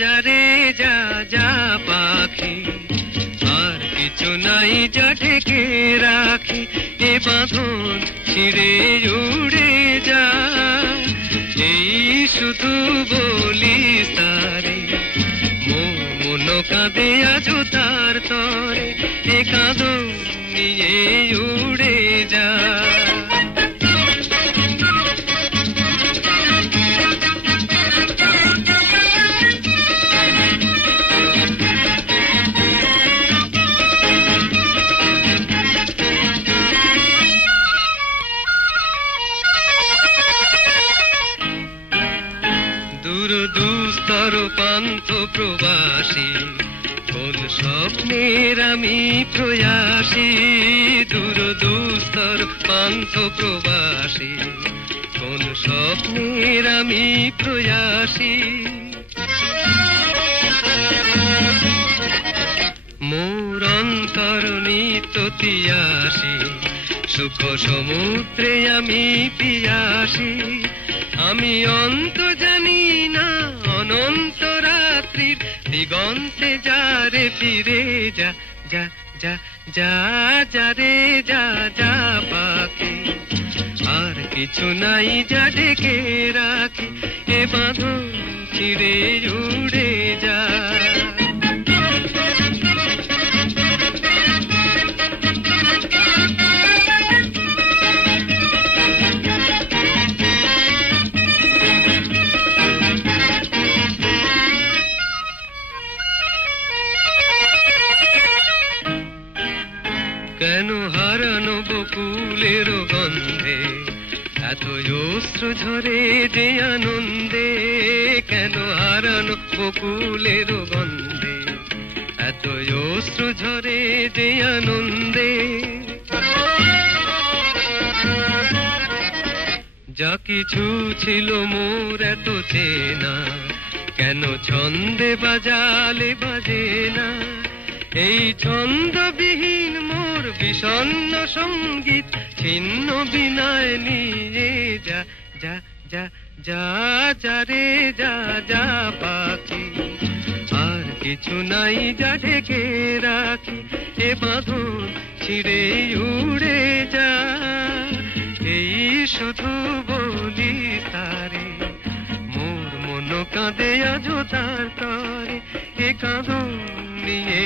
যা রে যা যা পাখি, আর কিছু নাই যা ঢেকে রাখি, এ বাঁধন ছিঁড়ে উড়ে যা। এই শুধু বলিস তারে, মন কাঁদে আজ তার তরে, এ কাঁদন নিয়ে উড়ে যা। দূর দুস্তর পান্থ প্রবাসী, কোন স্বপ্নের আমি প্রয়াসী। দূর দুস্তর পান্থ প্রবাসী, কোন স্বপ্নের আমি প্রয়াসী। মোর অন্তর নিত্য তিয়াসী, সুখ সমুদ্রে আমি পিয়াসী। আমি অন্ত জানি না অনন্ত রাত্রির দিগন্তে যারে ফিরে যা। যা যা যা যা রে যা যা পাখি, আর কিছু নাই যা ঢেকে রাখি, এ বাঁধন ছিঁড়ে উড়ে যা। কেন হারানো বকুলের গন্ধে এত অশ্রু ঝরে যে আনন্দে? কেন হারানো বকুলের গন্ধে এত অশ্রু ঝরে যে আনন্দে? যা কিছু ছিল মোর এত চেনা, কেন ছন্দে বাজালে বাজে না? এই ছন্দবিহীন মোর বিষণ্ণ সঙ্গীত ছিন্ন বিনায় নিয়ে যা। যা যা যা যা রে যা যা পাখি, আর কিছু নাই যা ঢেকে রাখি, এ বাঁধন ছিঁড়ে উড়ে যা। এই শুধু বলি তারে, মোর মন কাঁদে আজ তার তরে, এ কাঁদন নিয়ে